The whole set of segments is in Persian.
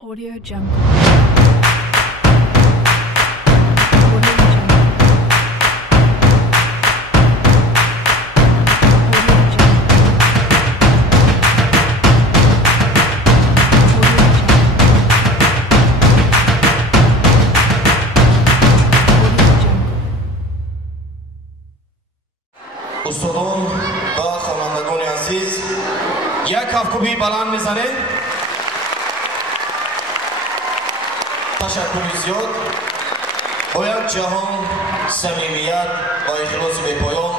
Audio Jungle. Audio Jungle. استادان و خوانندگان عزیز یک کفکوبی بلند میزنید. تشکر زیاد. با یک جهان صمیمیت و اخلاص بی‌پایان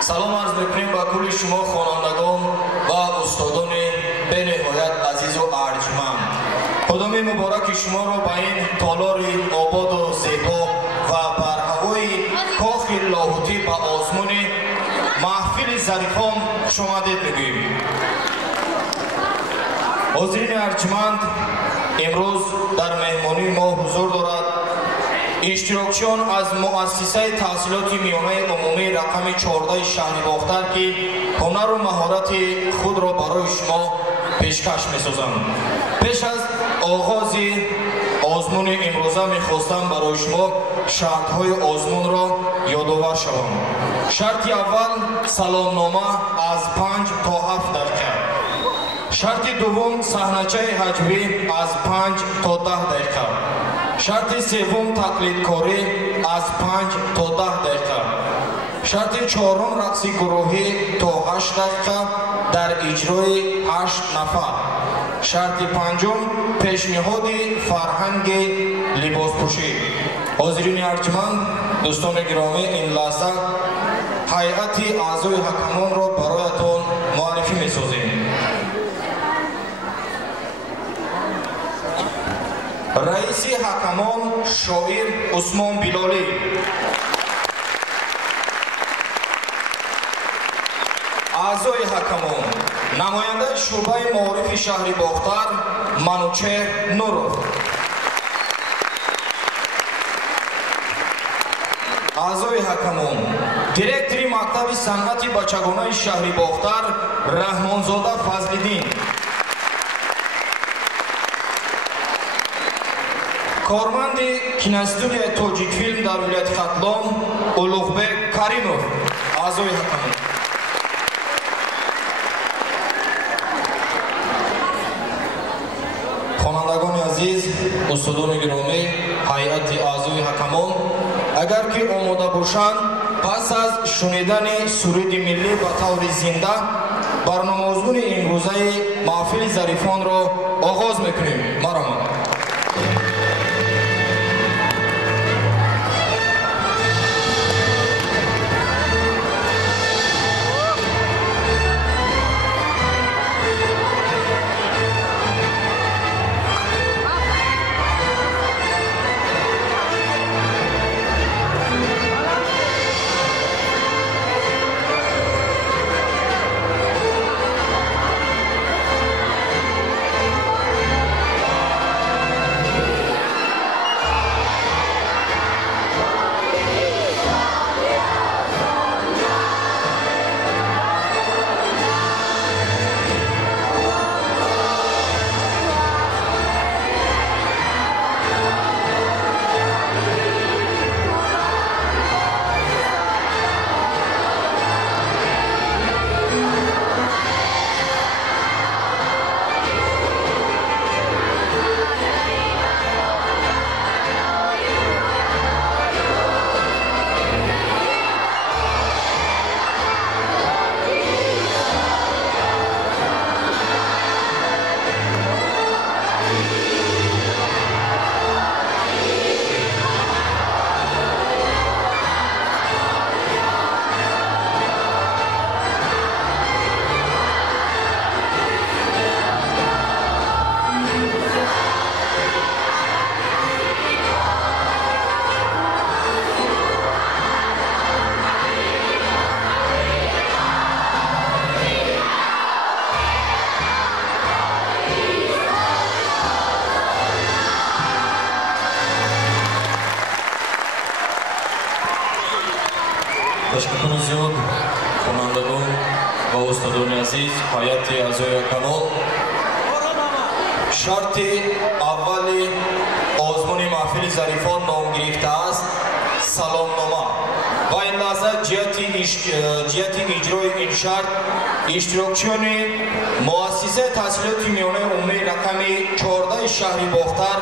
سلام عرض می‌کنیم به کل شما خوانندگان و استادان بنهایت عزیز و ارجمند. قدم مبارک شما را به این تالار آباد و زیبا و بر هوای کاخ لاهوتی به آسمان محفل ظریفان شمادید میگوییم. حاضرین ارجمند، امروز در مهمانی ما حضور دارد اشتراکچیان از مؤسسه تحصیلات میانه عمومی رقم 14 شهر باختر که هنر و مهارت خود را برای شما پیشکش می‌سازند. پیش از آغاز آزمون امروزه می‌خواستم برای شما شرط‌های آزمون را یادآور شوم. شرط اول سلامنامه از 5 تا 7 دقیقه. شرط دوم صحنه‌چه هجوی از 5 تا 10 دقیقه. شرط سوم تقلیدکاری از 5 تا 10 دقیقه. شرط چهارم رقص گروهی تا 8 دقیقه در اجرای 8 نفر. شرط پنجم پیشنهاد فرهنگ لباسپوشی. حاضرین ارجمند، دوستان گرامی، این لحظه هیئت اعضای حکمان را برایتان معرفی می‌سازیم. رئیس حکمان شاعر عثمان بلالی، اعضای حکمان نماینده شعبه معارف شهر باختر منوچهر نورов، اعضای حکمان دиректори مکتب صنعت بچگانه شهر باختر رحمانزاده فضل‌الدین، کارمند کینوستودیوی تاجیک فیلم در ولایت ختلان اولوغبек каримов، اعضای حکمان. خوانندگان عزیز، استادان گرامی، هیئت اعضای حکمان، اگر که آماده باشند پس از شنیدن سرود ملی به طور زنده برنامه آزمون امروزه محفل ظریفان را آغاز میکنیم. مرحبا. تشکر زیاد خوانندگان و استادان عزیز، هیئت اعضای کانال. шарти аввали озмуни маҳфили зарифон ном гирифтааст саломнома ва ин лаҳза ҷиҳати иҷрои ин шарт иштирокчиёни муассисаи таҳсилоти миёнаи умумии рақами 14 шаҳри Бохтар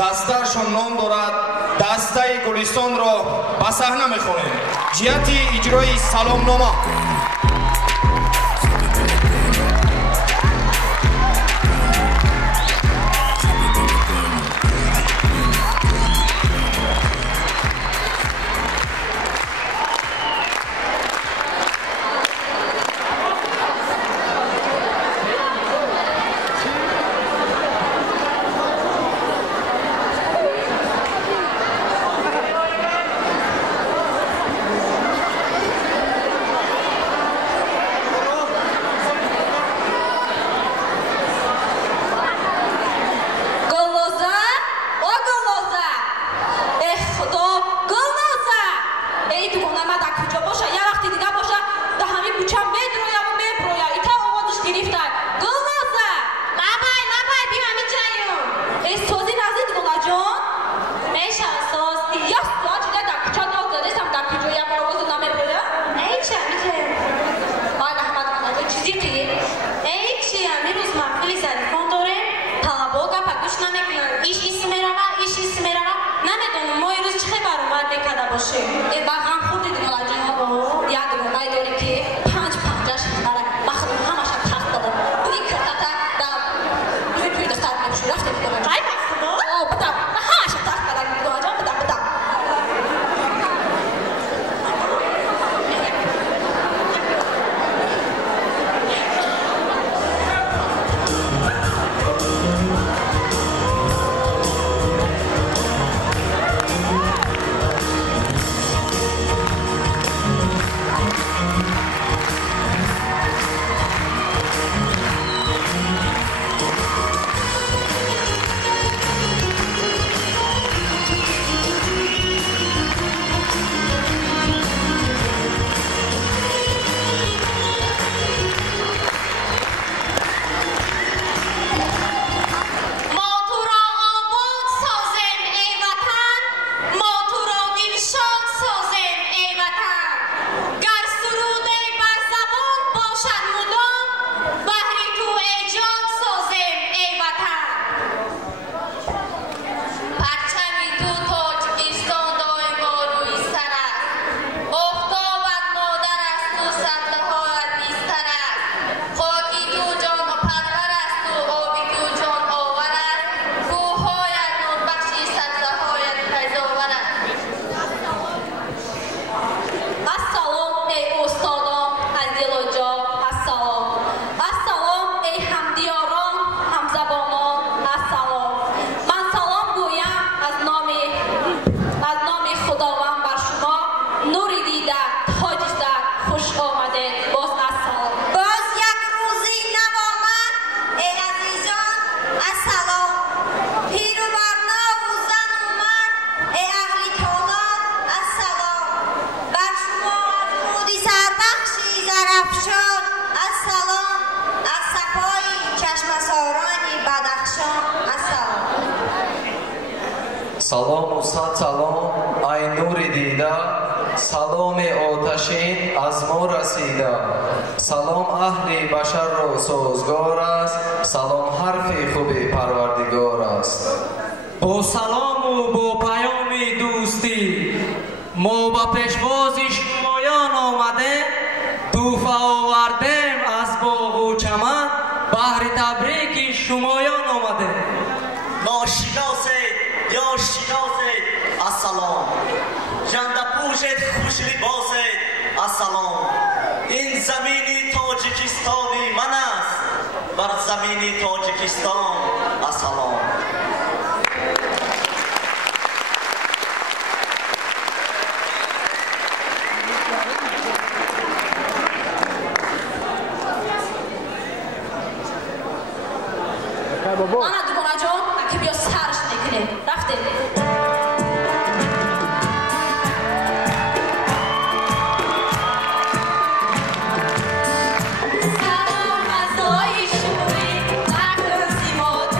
дастаашон ном дорад дастаи Гулистонро ба саҳна мехонем. ҷиҳати иҷрои саломнома. салому сад салом ай нури дида саломи оташин аз мо расида салом аҳли башарро созгор аст салом ҳарфи хуби парвардигор аст бо салому бо паёми дӯстӣ мо ба пешвози шумоён омадем тӯҳфа овардем аз боғу чаман баҳри табрики шумоён омадем ношиносед ё шиносед ассалом жандапӯшед хушлибосед ассалом ин замини тоҷикистони ман аст бар замини тоҷикистон ассалом Ana Dugonajon, aquí vio Sarsh nekne. Rafte. Salam azoy shuri, nakun simot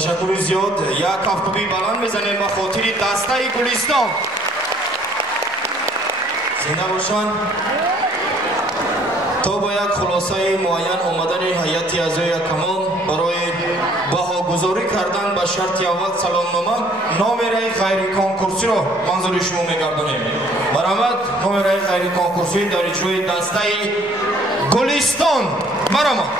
ташаккури зиёд. Як кафкуби баланд мезанем ба хотири дастаи Гулистон. Зинда бошанд. То ба як хулосаи муайян омадани ҳайати аъзои якамон барои баҳогузорӣ кардан ба шарти аввал саломнома номераи ғайриконкурсиро манзури шумо мегардонем. Марҳамат, номераи ғайриконкурсӣ дар иҷрои дастаи Гулистон. Марҳамат.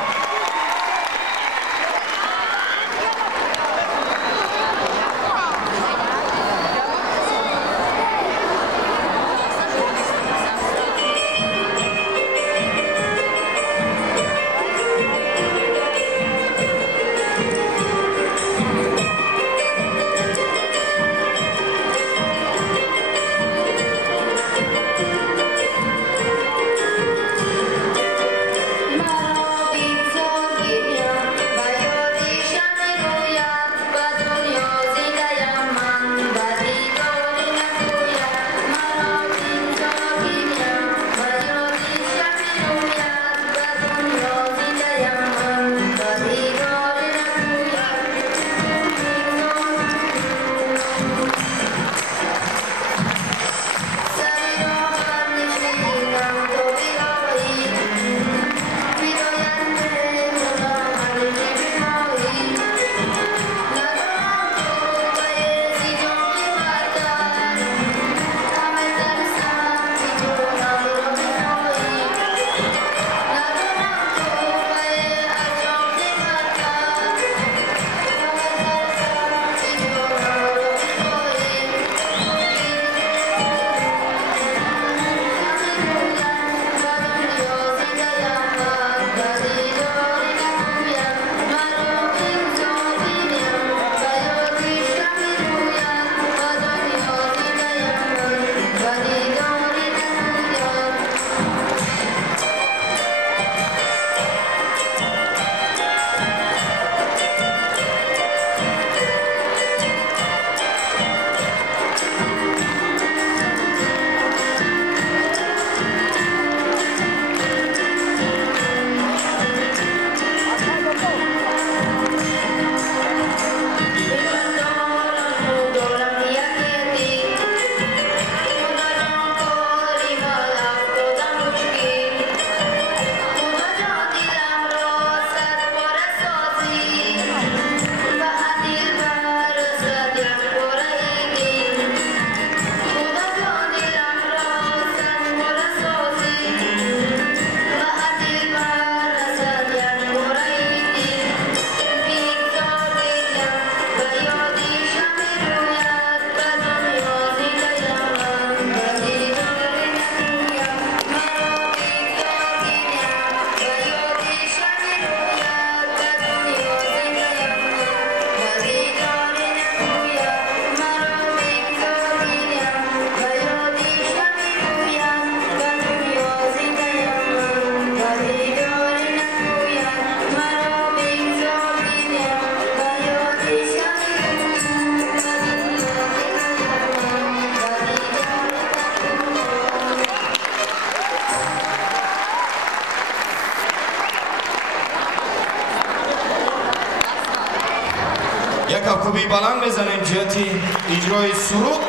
یک کفکوبی بلند بزنیم جهتی اجرای سرود.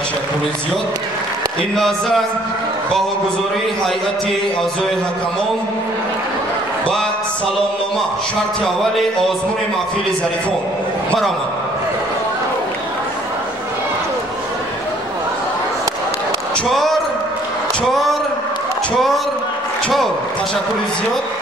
تشکر زیاد. این لحظه باهاگذاری هیئت اعضای حکمان و سلامنامه شرط اول آزمون محفل ظریفان. مرحبا. چهار تشکر زیاد.